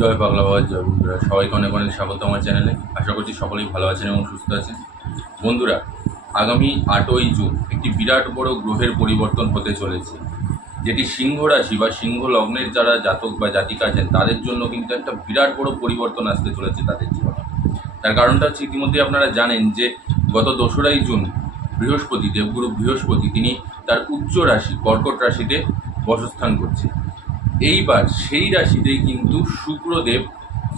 জয় বাংলা বাবার জয় বন্ধুরা, সবাইকে অনেক অনেক স্বাগত আমার চ্যানেলে। আশা করছি সকলেই ভালো আছেন এবং সুস্থ আছেন। বন্ধুরা, আগামী 8ই জুন একটি বিরাট বড় গ্রহের পরিবর্তন হতে চলেছে, যেটি সিংহ রাশি বা সিংহ লগ্নের যারা জাতক বা জাতিকা আছেন তাদের জন্য কিন্তু একটা বিরাট বড় পরিবর্তন আসতে চলেছে তাদের জীবনে। তার কারণটা হচ্ছে, ইতিমধ্যে আপনারা জানেন যে গত 2রা জুন বৃহস্পতি, দেবগুরু বৃহস্পতি, তিনি তার উচ্চ রাশি কর্কট রাশিতে বসস্থান করছে। এইবার সেই রাশিতেই কিন্তু শুক্রদেব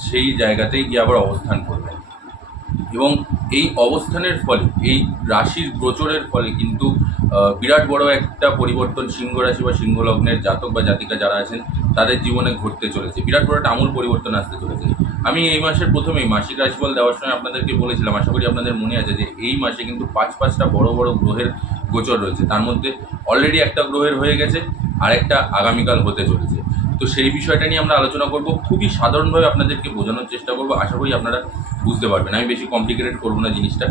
সেই জায়গাতেই গিয়ে আবার অবস্থান করবেন, এবং এই অবস্থানের ফলে, এই রাশির গোচরের ফলে কিন্তু বিরাট বড় একটা পরিবর্তন সিংহ রাশি বা সিংহ লগ্নের জাতক বা জাতিকা যারা আছেন তাদের জীবনে ঘটতে চলেছে। বিরাট বড় একটা আমূল পরিবর্তন আসতে চলেছে। আমি এই মাসের প্রথমেই মাসিক রাশিফল দেওয়ার সময় আপনাদেরকে বলেছিলাম, আশা করি আপনাদের মনে আছে, যে এই মাসে কিন্তু পাঁচটা বড় বড় গ্রহের গোচর রয়েছে। তার মধ্যে অলরেডি একটা গ্রহের হয়ে গেছে, আর একটা আগামীকাল হতে চলেছে। তো সেই বিষয়টা নিয়ে আমরা আলোচনা করব, খুবই সাধারণভাবে আপনাদেরকে বোঝানোর চেষ্টা করব। আশা করি আপনারা বুঝতে পারবেন। আমি বেশি কমপ্লিকেটেড করবো না জিনিসটা।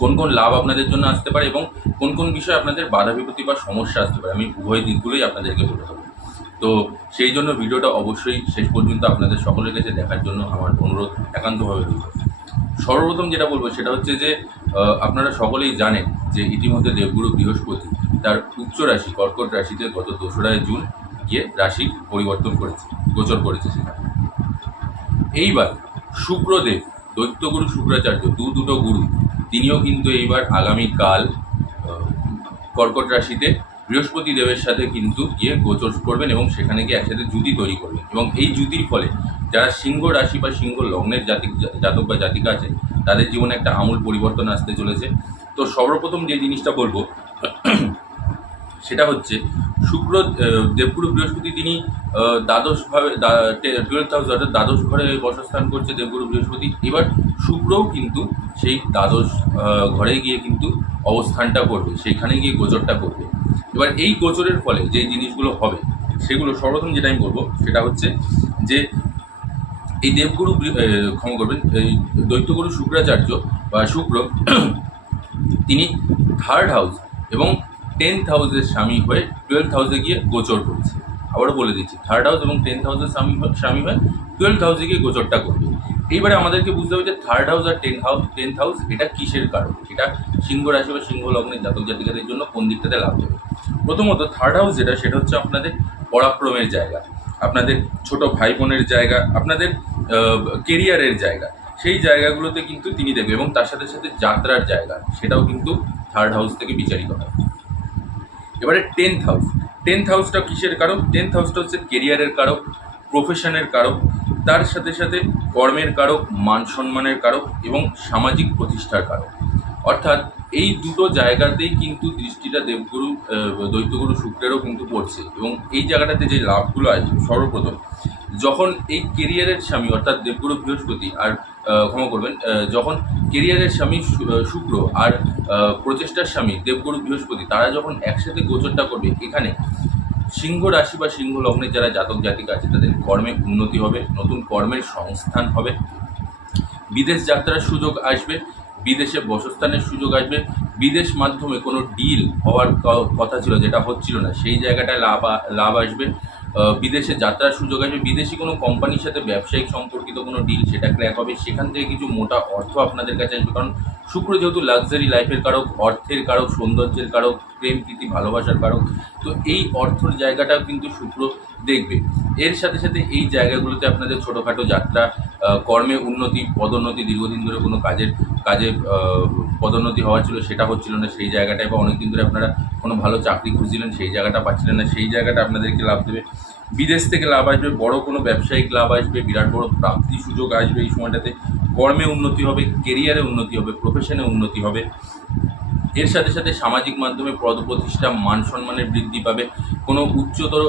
কোন কোন লাভ আপনাদের জন্য আসতে পারে এবং কোন কোন বিষয়ে আপনাদের বাধা বিপত্তি বা সমস্যা আসতে পারে, আমি উভয় দিকগুলোই আপনাদেরকে বলে দেবো। তো সেই জন্য ভিডিওটা অবশ্যই শেষ পর্যন্ত আপনাদের সকলের কাছে দেখার জন্য আমার অনুরোধ একান্তভাবে রইল। সর্বপ্রথম যেটা বলবো সেটা হচ্ছে যে আপনারা সকলেই জানেন যে ইতিমধ্যে দেবগুরু বৃহস্পতি তার উচ্চ রাশি কর্কট রাশিতে গত 2রা জুন গিয়ে রাশি পরিবর্তন করেছে, গোচর করেছে সেখানে। এইবার শুক্রদেব, দৈত্যগুরু শুক্রাচার্য, দুটো গুরু, তিনিও কিন্তু এইবার আগামীকাল কর্কট রাশিতে বৃহস্পতি দেবের সাথে কিন্তু গিয়ে গোচর করবেন এবং সেখানে গিয়ে একসাথে জুতি তৈরি করবেন। এবং এই জুতির ফলে যারা সিংহ রাশি বা সিংহ লগ্নের জাতক বা জাতিকা আছে তাদের জীবনে একটা আমূল পরিবর্তন আসতে চলেছে। তো সর্বপ্রথম যে জিনিসটা বলবো সেটা হচ্ছে, শুক্র দেবগুরু বৃহস্পতি তিনি দ্বাদশভাবে 12th হাউস অর্থাৎ দ্বাদশ ঘরে বসস্থান করছে দেবগুরু বৃহস্পতি। এবার শুক্রও কিন্তু সেই দ্বাদশ ঘরে গিয়ে কিন্তু অবস্থানটা করবে, সেইখানে গিয়ে গোচরটা করবে। এবার এই গোচরের ফলে যে জিনিসগুলো হবে সেগুলো সর্বপ্রথম যেটা আমি বলবো সেটা হচ্ছে যে এই দেবগুরু ক্ষমা করবেন, এই দৈত্যগুরু শুক্রাচার্য বা শুক্র, তিনি 3rd হাউস এবং 10th হাউসের স্বামী হয়ে 12th হাউসে গিয়ে গোচর করছে। আবারও বলে দিচ্ছি, 3rd হাউস এবং 10th হাউসের স্বামী হয়ে 12th হাউসে গিয়ে গোচরটা করবে। এইবারে আমাদেরকে বুঝতে হবে যে 3rd হাউস আর 10th হাউস এটা কিসের কারণ, এটা সিংহ রাশি বা সিংহ লগ্নের জাতক জাতিকাদের জন্য কোন দিকটাতে লাভ দেবে। প্রথমত 3rd হাউস সেটা হচ্ছে আপনাদের পরাক্রমের জায়গা, আপনাদের ছোট ভাই বোনের জায়গা, আপনাদের কেরিয়ারের জায়গা। সেই জায়গাগুলোতে কিন্তু তিনি দেখবে, এবং তার সাথে সাথে যাত্রার জায়গা, সেটাও কিন্তু 3rd হাউস থেকে বিচারিত হয়। এবারে 10th হাউসটা কিসের কারক? 10th হাউসটা হচ্ছে কেরিয়ারের কারক, প্রফেশনের কারক, তার সাথে সাথে কর্মের কারক, মান সম্মানের কারক এবং সামাজিক প্রতিষ্ঠার কারক। অর্থাৎ এই দুটো জায়গাতেই কিন্তু দৃষ্টিটা দেবগুরু দৈত্যগুরু শুক্রেরও কিন্তু পড়ছে, এবং এই জায়গাটাতে যে লাভগুলো আসবে, সর্বপ্রথম যখন এই কেরিয়ারের স্বামী অর্থাৎ দেবগুরু বৃহস্পতি আর ক্ষমা করবেন, যখন কেরিয়ারের স্বামী শুক্র আর প্রচেষ্টার স্বামী দেবগুরু বৃহস্পতি তারা যখন একসাথে গোচরটা করবে, এখানে সিংহ রাশি বা সিংহ লগ্নের যারা জাতক জাতিকা আছে তাদের কর্মে উন্নতি হবে, নতুন কর্মের সংস্থান হবে, বিদেশ যাত্রার সুযোগ আসবে, বিদেশে বসস্থানের সুযোগ আসবে, বিদেশ মাধ্যমে কোনো ডিল হওয়ার কথা ছিল যেটা হচ্ছিল না সেই জায়গাটায় লাভ আসবে, বিদেশে যাত্রার সুযোগ আসবে, বিদেশি কোনো কোম্পানির সাথে ব্যবসায়িক সম্পর্কিত কোনো ডিল সেটা ক্র্যাক হবে, সেখান থেকে কিছু মোটা অর্থ আপনাদের কাছে আসবে। কারণ শুক্র যেহেতু লাক্সারি লাইফের কারক, অর্থের কারক, সৌন্দর্যের কারক, প্রেম প্রীতি ভালোবাসার কারক, তো এই অর্থর জায়গাটাও কিন্তু শুক্র দেখবে। এর সাথে সাথে এই জায়গাগুলোতে আপনাদের ছোটোখাটো যাত্রা, কর্মে উন্নতি, পদোন্নতি, দীর্ঘদিন ধরে কোনো কাজে পদোন্নতি হওয়া ছিল সেটা হচ্ছিল না সেই জায়গাটায়, বা অনেকদিন ধরে আপনারা কোনো ভালো চাকরি খুঁজছিলেন সেই জায়গাটা পাচ্ছিলেন না, সেই জায়গাটা আপনাদেরকে লাভ দেবে। বিদেশ থেকে লাভ আসবে, বড় কোনো ব্যবসায়িক লাভ আসবে, বিরাট বড় প্রাপ্তি সুযোগ আসবে এই সময়টাতে, কর্মে উন্নতি হবে, কেরিয়ারে উন্নতি হবে, প্রফেশনে উন্নতি হবে। এর সাথে সাথে সামাজিক মাধ্যমে পদ প্রতিষ্ঠা, মান সম্মানের বৃদ্ধি পাবে, কোনো উচ্চতর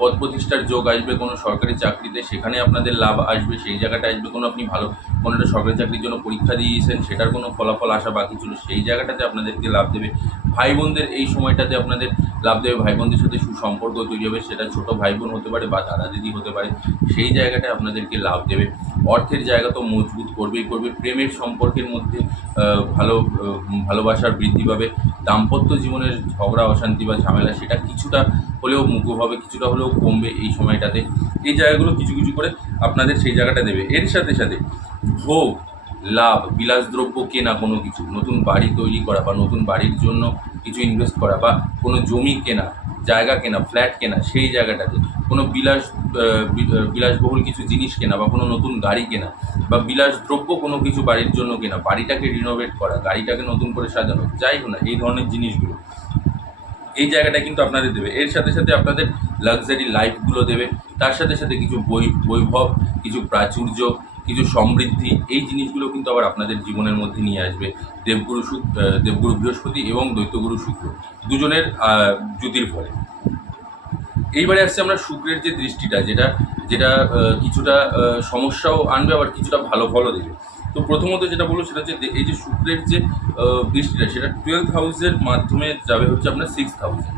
পদ প্রতিষ্ঠার যোগ আসবে, কোনো সরকারি চাকরিতে সেখানে আপনাদের লাভ আসবে, সেই জায়গাটা আসবে। কোনো আপনি ভালো কোনো একটা সরকারি চাকরির জন্য পরীক্ষা দিয়েছেন, সেটার কোনো ফলাফল আসা বাকি ছিল, সেই জায়গাটাতে আপনাদেরকে লাভ দেবে। ভাই বোনদের এই সময়টাতে আপনাদের লাভ দেবে, ভাই বোনদের সাথে সুসম্পর্ক তৈরি হবে, সেটা ছোটো ভাই বোন হতে পারে বা দাদা দিদি হতে পারে, সেই জায়গাটায় আপনাদেরকে লাভ দেবে। অর্থের জায়গা তো মজবুত করবেই করবে, প্রেমের সম্পর্কের মধ্যে ভালোবাসার বৃদ্ধি পাবে, দাম্পত্য জীবনের ঝগড়া অশান্তি বা ঝামেলা সেটা কিছুটা হলেও মুকুব হবে, কিছুটা হলেও কমবে এই সময়টাতে। এই জায়গাগুলো কিছু কিছু করে আপনাদের সেই জায়গাটা দেবে। এর সাথে সাথে ভোগ, লাভ, বিলাসদ্রব্য কেনা, কোনো কিছু নতুন বাড়ি তৈরি করা বা নতুন বাড়ির জন্য কিছু ইনভেস্ট করা বা কোনো জমি কেনা, জায়গা কেনা, ফ্ল্যাট কেনা, সেই জায়গাটাতে কোনো বিলাসবহুল কিছু জিনিস কেনা বা কোনো নতুন গাড়ি কেনা বা বিলাসদ্রব্য কোনো কিছু বাড়ির জন্য কেনা, বাড়িটাকে রিনোভেট করা, গাড়িটাকে নতুন করে সাজানো, যাই হোক না এই ধরনের জিনিসগুলো এই জায়গাটা কিন্তু আপনাদের দেবে। এর সাথে সাথে আপনাদের লাক্সারি লাইফগুলো দেবে, তার সাথে সাথে কিছু বৈভব, কিছু প্রাচুর্য, কিছু সমৃদ্ধি, এই জিনিসগুলো কিন্তু আবার আপনাদের জীবনের মধ্যে নিয়ে আসবে দেবগুরু বৃহস্পতি এবং দৈত্যগুরু শুক্র দুজনের জ্যোতির ফলে। এইবারে আসছে আমরা শুক্রের যে দৃষ্টিটা, যেটা যেটা কিছুটা সমস্যাও আনবে, আবার কিছুটা ভালো ফলও দেবে। তো প্রথমত যেটা বলবো সেটা হচ্ছে এই যে শুক্রের যে দৃষ্টিটা, সেটা 12th হাউসের মাধ্যমে যাবে হচ্ছে আপনার 6th হাউসে।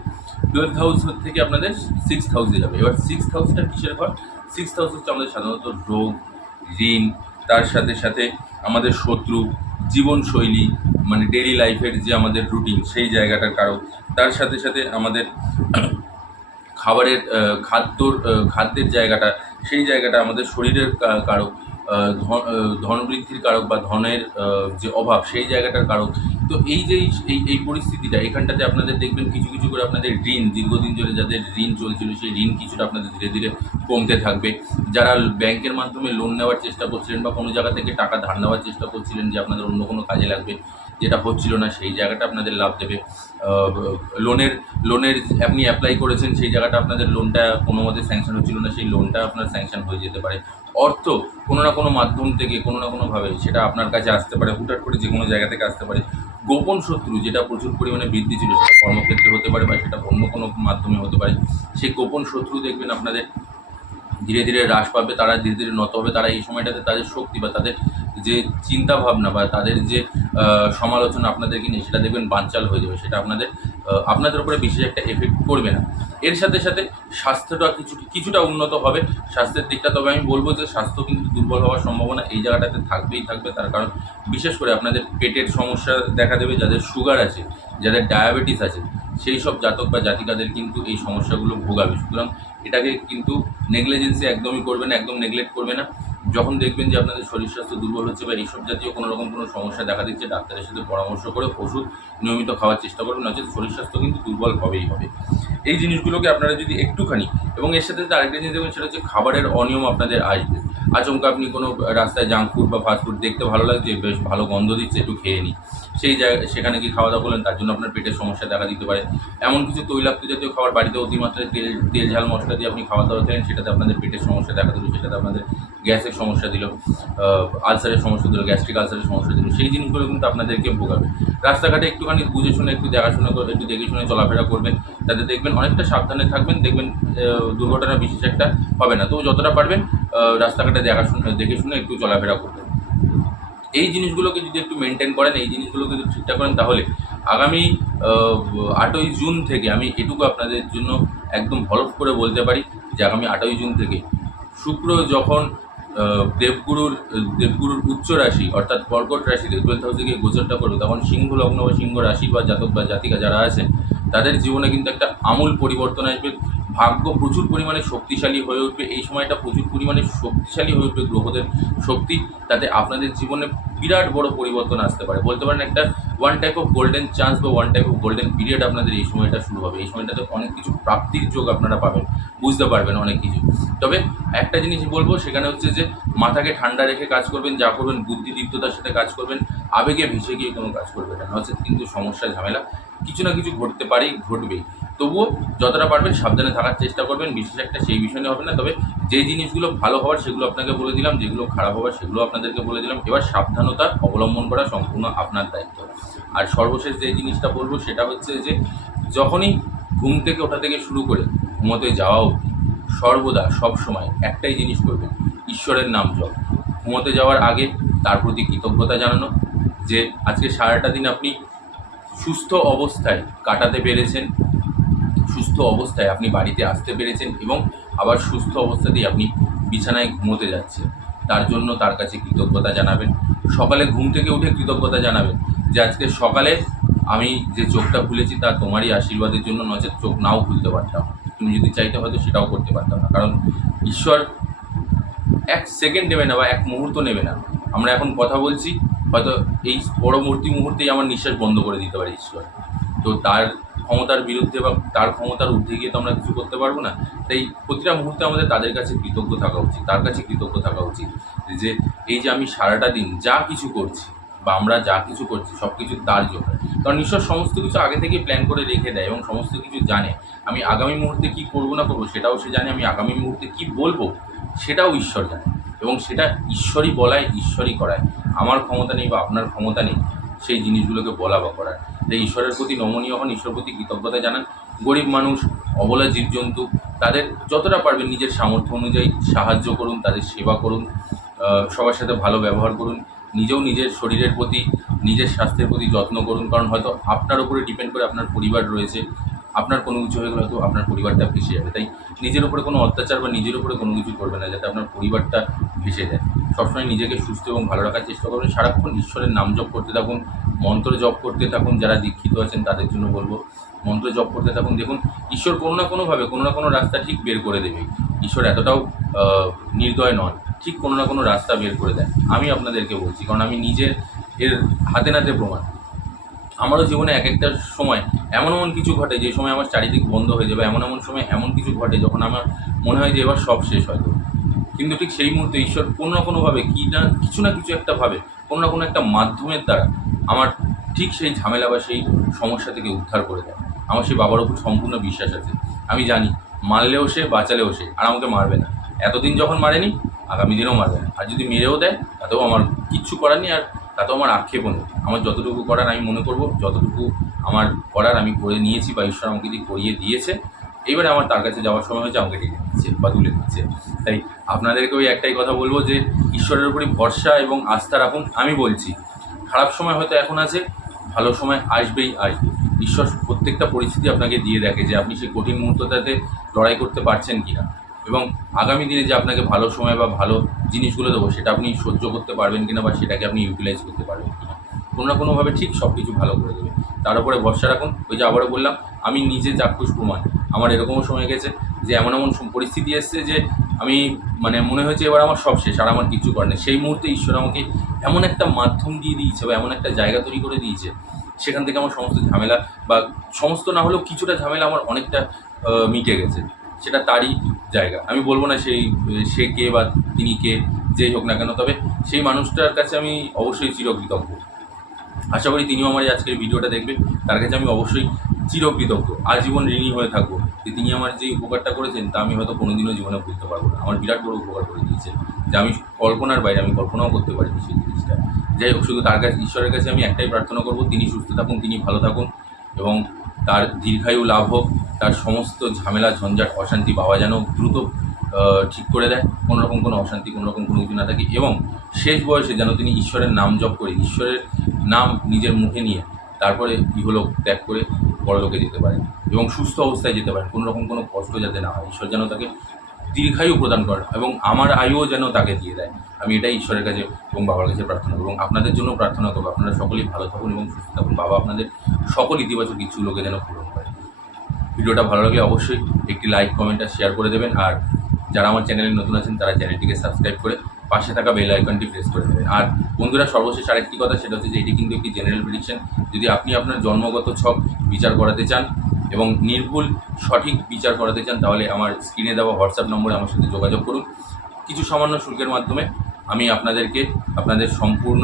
12th হাউস থেকে আপনাদের 6th হাউসে যাবে। এবার 6th হাউসটা কিসের ঘর? 6th হাউস হচ্ছে আমাদের সাধারণত রোগ, ঋণ, তার সাথে সাথে আমাদের শত্রু, জীবনশৈলী, মানে ডেইলি লাইফের যে আমাদের রুটিন সেই জায়গাটার কারক, তার সাথে সাথে আমাদের খাবারের খাদ্যের জায়গাটা, সেই জায়গাটা আমাদের শরীরের কারক, ধন বৃদ্ধির কারক বা ধনের যে অভাব সেই জায়গাটার কারক। তো এই যে এই পরিস্থিতিটা, এখানটাতে আপনাদের দেখবেন কিছু কিছু করে আপনাদের ঋণ, দীর্ঘদিন ধরে যাদের ঋণ চলছিল সেই ঋণ কিছুটা আপনাদের ধীরে ধীরে কমতে থাকবে। যারা ব্যাংকের মাধ্যমে লোন নেওয়ার চেষ্টা করছিলেন বা কোনো জায়গা থেকে টাকা ধার নেওয়ার চেষ্টা করছিলেন যে আপনাদের অন্য কোনো কাজে লাগবে, যেটা হচ্ছিল না, সেই জায়গাটা আপনাদের লাভ দেবে। লোনের লোনের আপনি অ্যাপ্লাই করেছেন, সেই জায়গাটা আপনাদের লোনটা কোনো মতে স্যাংশন হচ্ছিল না, সেই লোনটা আপনার স্যাংশন হয়ে যেতে পারে। অর্থ কোনো না কোনো মাধ্যম থেকে কোনো না কোনোভাবে সেটা আপনার কাছে আসতে পারে, হুটহাট করে যে কোনো জায়গা থেকে আসতে পারে। গোপন শত্রু যেটা প্রচুর পরিমাণে বৃদ্ধি ছিল, সেটা কর্মক্ষেত্রে হতে পারে বা সেটা অন্য কোনো মাধ্যমে হতে পারে। সেই গোপন শত্রু দেখবেন আপনাদের ধীরে ধীরে হ্রাস পাবে, তারা ধীরে ধীরে নত হবে। তারা এই সময়টাতে তাদের শক্তি বা তাদের যে চিন্তা ভাবনা বা তাদের যে সমালোচনা আপনাদেরকে নিয়ে, সেটা দেখবেন বানচাল হয়ে যাবে। সেটা আপনাদের উপরে বিশেষ একটা এফেক্ট করবে না। এর সাথে সাথে স্বাস্থ্যটা কিছুটা উন্নত হবে, স্বাস্থ্যের দিকটা। তবে আমি বলবো যে স্বাস্থ্য কিন্তু দুর্বল হওয়ার সম্ভাবনা এই জায়গাটাতে থাকবেই থাকবে। তার কারণ বিশেষ করে আপনাদের পেটের সমস্যা দেখা দেবে, যাদের সুগার আছে, যাদের ডায়াবেটিস আছে, সেই সব জাতক বা জাতিকাদের কিন্তু এই সমস্যাগুলো ভোগাবে। সুতরাং এটাকে কিন্তু নেগলিজেন্সি একদমই করবে না, একদম নেগলেক্ট করবে না। যখন দেখবেন যে আপনাদের শরীর স্বাস্থ্য দুর্বল হচ্ছে বা এইসব জাতীয় কোনো রকম কোনো সমস্যা দেখা দিচ্ছে, ডাক্তারের সাথে পরামর্শ করে ওষুধ নিয়মিত খাওয়ার চেষ্টা করবেন, নচেত শরীর স্বাস্থ্য কিন্তু দুর্বল হবেই হবে। এই জিনিসগুলোকে আপনারা যদি একটুখানি, এবং এর সাথে আরেকটা জিনিস দেখবেন, সেটা হচ্ছে খাবারের অনিয়ম আপনাদের আসবে। আচমকা আপনি কোনো রাস্তায় জাঙ্ক ফুড বা ফাস্ট ফুড দেখতে ভালো লাগছে, বেশ ভালো গন্ধ দিচ্ছে, একটু খেয়ে নিই, সেই জায়গায় সেখানে কি খাওয়া দাওয়া করলেন, তার জন্য আপনার পেটের সমস্যা দেখা দিতে পারে। এমন কিছু তৈলাক্ত জাতীয় খাবার বাড়িতে অতিমাত্রায় তেল ঝাল মশলা দিয়ে আপনি খাওয়া দাওয়া খেলেন, সেটাতে আপনাদের পেটের সমস্যা দেখা দিল, সেটাতে আপনাদের গ্যাসের সমস্যা দিল, আলসারের সমস্যা দিল, গ্যাস্ট্রিক আলসারের সমস্যা দিল। সেই জিনিসগুলো কিন্তু আপনাদেরকে ভোগাবে। রাস্তাঘাটে একটুখানি বুঝে শুনে, একটু দেখাশোনা করে, একটু দেখে শুনে চলাফেরা করবেন, তাতে দেখবেন অনেকটা সাবধানে থাকবেন, দেখবেন দুর্ঘটনা বিশেষ একটা হবে না। তো যতটা পারবেন রাস্তাঘাটে দেখে শুনে একটু চলাফেরা করবেন। এই জিনিসগুলোকে যদি একটু মেনটেন করেন, এই জিনিসগুলোকে যদি ঠিকঠাক করেন, তাহলে আগামী 8ই জুন থেকে আমি এটুকু আপনাদের জন্য একদম হলফ করে বলতে পারি যে আগামী 8ই জুন থেকে শুক্র যখন দেবগুরুর উচ্চ রাশি অর্থাৎ কর্কট রাশিতে 12th হাউসে গিয়ে গোচরটা করবে, তখন সিংহ লগ্ন বা সিংহ রাশি বা জাতক বা জাতিকা যারা আছেন, তাদের জীবনে কিন্তু একটা আমূল পরিবর্তন আসবে। ভাগ্য প্রচুর পরিমাণে শক্তিশালী হয়ে উঠবে। এই সময়টা প্রচুর পরিমাণে শক্তিশালী হয়ে উঠবে গ্রহদের শক্তি, তাতে আপনাদের জীবনে বিরাট বড় পরিবর্তন আসতে পারে। বলতে পারেন একটা one type of golden chance বা one type of golden period আপনাদের এই সময়টা শুরু হবে। এই সময়টাতে অনেক কিছু প্রাপ্তির যোগ আপনারা পাবেন, বুঝতে পারবেন অনেক কিছু। তবে একটা জিনিস বলবো, সেখানে হচ্ছে যে মাথাকে ঠান্ডা রেখে কাজ করবেন, যা করবেন বুদ্ধিদীপ্ততার সাথে কাজ করবেন, আবেগে ভেসে গিয়ে কোনো কাজ করবেন না, নচেত কিন্তু সমস্যা ঝামেলা কিছু না কিছু ঘটতে পারেই, ঘটবেই। তবুও যতটা পারবেন সাবধানে থাকার চেষ্টা করবেন, বিশেষ একটা সেই বিষয় নিয়ে হবে না। তবে যে জিনিসগুলো ভালো হওয়ার সেগুলো আপনাকে বলে দিলাম, যেগুলো খারাপ হওয়ার সেগুলো আপনাদেরকে বলে দিলাম। এবার সাবধানতা অবলম্বন করা সম্পূর্ণ আপনার দায়িত্ব। আর সর্বশেষ যে জিনিসটা বলবো সেটা হচ্ছে যে যখনই ঘুম থেকে ওঠা থেকে শুরু করে ঘুমোতে যাওয়া অবধি সর্বদা সবসময় একটাই জিনিস করবেন, ঈশ্বরের নাম জপ। ঘুমোতে যাওয়ার আগে তার প্রতি কৃতজ্ঞতা জানানো, যে আজকে সারাটা দিন আপনি সুস্থ অবস্থায় কাটাতে পেরেছেন, সুস্থ অবস্থায় আপনি বাড়িতে আসতে পেরেছেন এবং আবার সুস্থ অবস্থাতেই আপনি বিছানায় ঘুমোতে যাচ্ছেন, তার জন্য তার কাছে কৃতজ্ঞতা জানাবেন। সকালে ঘুম থেকে উঠে কৃতজ্ঞতা জানাবেন যে আজকে সকালে আমি যে চোখটা খুলেছি তা তোমারই আশীর্বাদের জন্য, নচেত চোখ নাও খুলতে পারতাম। তুমি যদি চাইতে হয়তো সেটাও করতে পারতাম না, কারণ ঈশ্বর এক সেকেন্ড নেবে না বা এক মুহূর্ত নেবে না। আমরা এখন কথা বলছি, হয়তো এই পরবর্তী মুহূর্তেই আমার নিঃশ্বাস বন্ধ করে দিতে পারে ঈশ্বর। তো তার ক্ষমতার বিরুদ্ধে বা তার ক্ষমতার ঊর্ধ্বে গিয়ে তো আমরা কিছু করতে পারবো না। তাই প্রতিটা মুহূর্তে আমাদের তাদের কাছে কৃতজ্ঞ থাকা উচিত, তার কাছে কৃতজ্ঞ থাকা উচিত যে এই যে আমি সারাটা দিন যা কিছু করছি বা আমরা যা কিছু করছি সব কিছু তার জন্য। কারণ ঈশ্বর সমস্ত কিছু আগে থেকেই প্ল্যান করে রেখে দেয় এবং সমস্ত কিছু জানে। আমি আগামী মুহূর্তে কী করবো না করবো সেটাও সে জানে, আমি আগামী মুহূর্তে কী বলবো সেটাও ঈশ্বর জানে, এবং সেটা ঈশ্বরই বলায়, ঈশ্বরই করায়। আমার ক্ষমতা নেই বা আপনার ক্ষমতা নেই সেই জিনিসগুলোকে বলা বা করার। তাই ঈশ্বরের প্রতি নমনীয় হন, ঈশ্বরের প্রতি কৃতজ্ঞতা জানান। গরিব মানুষ, অবলা জীবজন্তু, তাদের যতটা পারবেন নিজের সামর্থ্য অনুযায়ী সাহায্য করুন, তাদের সেবা করুন, সবার সাথে ভালো ব্যবহার করুন। নিজেও নিজের শরীরের প্রতি, নিজের স্বাস্থ্যের প্রতি যত্ন করুন, কারণ হয়তো আপনার উপরে ডিপেন্ড করে আপনার পরিবার রয়েছে। আপনার কোনো কিছু হয়ে গেলে হয়তো আপনার পরিবারটা ভেসে যাবে। তাই নিজের উপরে কোনো অত্যাচার বা নিজের উপরে কোনো কিছু করবে না যাতে আপনার পরিবারটা ভেসে যায়। সবসময় নিজেকে সুস্থ এবং ভালো রাখার চেষ্টা করবেন। সারাক্ষণ ঈশ্বরের নাম জপ করতে থাকুন, মন্ত্র জপ করতে থাকুন। যারা দীক্ষিত আছেন তাদের জন্য বলবো, মন্ত্র জপ করতে থাকুন। দেখুন ঈশ্বর কোনো না কোনোভাবে কোনো না কোনো রাস্তা ঠিক বের করে দেবে। ঈশ্বর এতটাও নির্দয় নন, ঠিক কোনো না কোনো রাস্তা বের করে দেয়। আমি আপনাদেরকে বলছি, কারণ আমি নিজে এর হাতে নাতে প্রমাণ। আমারও জীবনে এক একটা সময় এমন এমন কিছু ঘটে যে সময় আমার চারিদিক বন্ধ হয়ে যাবে, এমন এমন সময় এমন কিছু ঘটে যখন আমার মনে হয় যে এবার সব শেষ হয়তো। কিন্তু ঠিক সেই মুহূর্তে ঈশ্বর কোনো না কোনোভাবে কিছু না কিছু একটা ভাবে, কোনো না কোনো একটা মাধ্যমের দ্বারা আমার ঠিক সেই ঝামেলা বা সেই সমস্যা থেকে উদ্ধার করে দেয়। আমার সেই বাবার উপর সম্পূর্ণ বিশ্বাস আছে। আমি জানি মারলেও সে, বাঁচালেও সে, আর আমাকে মারবে না। এতদিন যখন মারেনি, আগামী দিনেও মারবে না। আর যদি মেরেও দেয় তাতেও আমার কিচ্ছু করার নেই, আর তাতেও আমার আক্ষেপও নেই। আমার যতটুকু করার আমি মনে করব, যতটুকু আমার করার আমি করে নিয়েছি বা ঈশ্বর আমাকে দিয়ে করিয়ে দিয়েছে। এইবারে আমার তার কাছে যাওয়ার সময় হয়েছে, আমাকে ডেকে দিচ্ছে বা তুলে দিচ্ছে। তাই আপনাদেরকে ওই একটাই কথা বলবো যে ঈশ্বরের উপরই ভরসা এবং আস্থা রাখুন। আমি বলছি খারাপ সময় হয়তো এখন আছে, ভালো সময় আসবেই আসবে। ঈশ্বর প্রত্যেকটা পরিস্থিতি আপনাকে দিয়ে দেখে যে আপনি সেই কঠিন মুহূর্তটাতে লড়াই করতে পারছেন কি না, এবং আগামী দিনে যে আপনাকে ভালো সময় বা ভালো জিনিসগুলো দেবো সেটা আপনি সহ্য করতে পারবেন কিনা বা সেটাকে আপনি ইউটিলাইজ করতে পারবেন কিনা। কোনো না কোনোভাবে ঠিক সব কিছু ভালো করে দেবে, তার উপরে ভরসা রাখুন। ওই যে আবারও বললাম, আমি নিজে চাক্ষুষ প্রমাণ। আমার এরকমও সময় গেছে যে এমন এমন পরিস্থিতি এসছে যে আমি মানে মনে হয়েছে এবার আমার সব শেষ, আর আমার কিছু করার নেই। সেই মুহূর্তে ঈশ্বর আমাকে এমন একটা মাধ্যম দিয়ে দিয়েছে বা এমন একটা জায়গা তৈরি করে দিয়েছে, সেখান থেকে আমার সমস্ত ঝামেলা বা সমস্ত না হলেও কিছুটা ঝামেলা আমার অনেকটা মিটে গেছে। সেটা তারই জায়গা। আমি বলবো না সে কে বা তিনি কে, যেই হোক না কেন, তবে সেই মানুষটার কাছে আমি অবশ্যই চিরকৃতজ্ঞ। আশা করি তিনিও আমার এই আজকের ভিডিওটা দেখবেন। তার কাছে আমি অবশ্যই চিরকৃতজ্ঞ, আজীবন ঋণী হয়ে থাকবো যে তিনি আমার যে উপকারটা করেছেন তা আমি হয়তো কোনোদিনও জীবনে ভুলতে পারবো না। আমার বিরাট বড় উপকার করে দিয়েছে, যে আমি কল্পনার বাইরে, আমি কল্পনাও করতে পারিনি সেই জিনিসটা। যাই হোক, শুধু তার কাছে, ঈশ্বরের কাছে আমি একটাই প্রার্থনা করবো, তিনি সুস্থ থাকুন, তিনি ভালো থাকুন এবং তার দীর্ঘায়ু লাভ হোক। তার সমস্ত ঝামেলা, ঝঞ্ঝাট, অশান্তি বাবা যেন দ্রুত ঠিক করে দেয়, কোনোরকম কোনো অশান্তি, কোনোরকম কোনো কিছু না থাকে, এবং শেষ বয়সে যেন তিনি ঈশ্বরের নাম জপ করে, ঈশ্বরের নাম নিজের মুখে নিয়ে তারপরে ইহলোক ত্যাগ করে পরলোকে যেতে পারেন এবং সুস্থ অবস্থায় যেতে পারেন। কোনো রকম কোনো কষ্ট যাতে না হয়, ঈশ্বর যেন তাকে দীর্ঘায়ু প্রদান করেন এবং আমার আয়ুও যেন তাকে দিয়ে দেয়। আমি এটাই ঈশ্বরের কাছে এবং বাবার কাছে প্রার্থনা করব, এবং আপনাদের জন্য প্রার্থনা করবো আপনারা সকলেই ভালো থাকুন এবং সুস্থ থাকুন। বাবা আপনাদের সকল ইতিবাচক ইচ্ছুগুলোকে যেন পূরণ করে। ভিডিওটা ভালো লাগলে অবশ্যই একটি লাইক, কমেন্ট আর শেয়ার করে দেবেন। আর যারা আমার চ্যানেলে নতুন আছেন তারা চ্যানেলটিকে সাবস্ক্রাইব করে পাশে থাকা বেল আইকনটি প্রেস করে দেবেন। আর বন্ধুরা, সর্বশেষ আরেকটি কথা, সেটা হচ্ছে যে এটি কিন্তু একটি জেনারেল প্রেডিকশন। যদি আপনি আপনার জন্মগত ছক বিচার করাতে চান এবং নির্ভুল সঠিক বিচার করাতে চান, তাহলে আমার স্ক্রিনে দেওয়া হোয়াটসঅ্যাপ নম্বরে আমার সাথে যোগাযোগ করুন। কিছু সামান্য শুল্কের মাধ্যমে আমি আপনাদেরকে আপনাদের সম্পূর্ণ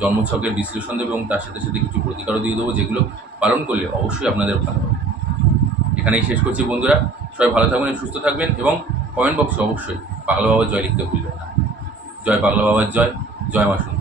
জন্মছকের বিশ্লেষণ দেবো এবং তার সাথে সাথে কিছু প্রতিকারও দিয়ে দেবো, যেগুলো পালন করলে অবশ্যই আপনাদের ভালো হবে। এখানেই শেষ করছি বন্ধুরা, সবাই ভালো থাকবেন, সুস্থ থাকবেন এবং কমেন্ট বক্সে অবশ্যই পাগলা বাবার জয় লিখতে ভুলবেন না। জয় পাগলা বাবার জয়, জয় মা সুন্দরী।